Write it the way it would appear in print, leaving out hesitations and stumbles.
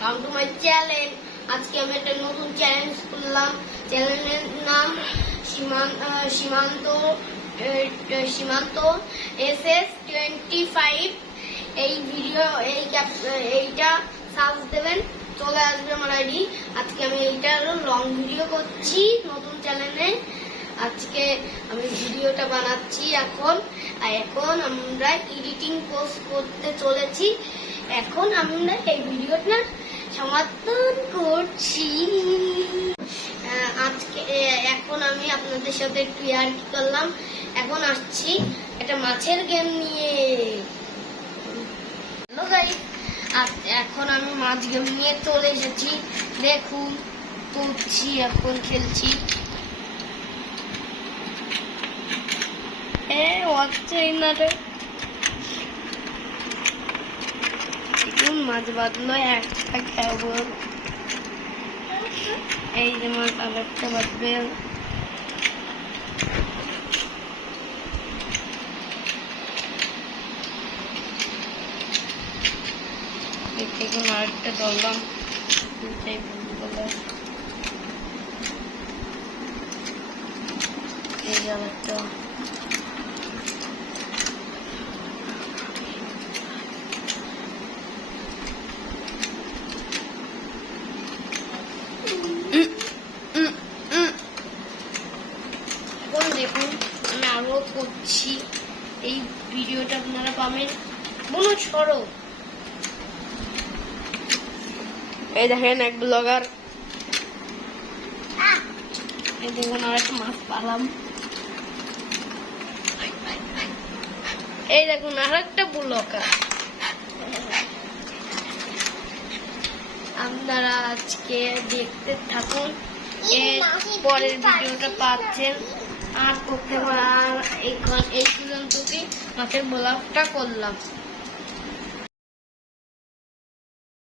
Come to my channel. আজকে আমি একটা নতুন চ্যালেঞ্জ করলাম। চ্যানেলের নাম সীমান্ত SS25। এই ভিডিও এইটা সার্চ দেবেন, চলে আসবে আমার আইডি। আজকে আমি এইটা লং ভিডিও করছি নতুন চ্যানেলে। আজকে আমি ভিডিওটা বানাচ্ছি এখন আমরা এডিটিং পোস্ট করতে চলেছি। এখন আমরা এই ভিডিওটা সমাধান করছি। এখন আমি আপনাদের সাথে একটু ইয়ার্কি করলাম। এখন আসছি একটা মাছের গেম নিয়ে। হ্যালো গাইস, এখন আমি মাছ গেম নিয়ে চলে এসেছি। দেখুন করছি, এখন খেলছি। মাছ বাঁধলো একটা খাবো। এই যে মাছ আর একটা বাঁধবে। দেখুন আরেকটা ধরলাম। এই যে আরেকটা। দেখুন আমি আরো করছি। এই ভিডিওটা আপনারা পাবেন কোনো ছড়ো। এই দেখেন এক ব্লগার। এই দেখুন আর একটা মাছ পালাম। এই দেখুন আর একটা ব্লগার। আপনারা আজকে দেখতে থাকুন, এর পরের ভিডিওটা পাচ্ছেন। আর করতে এই পর্যন্তই মাছের ব্লগটা করলাম।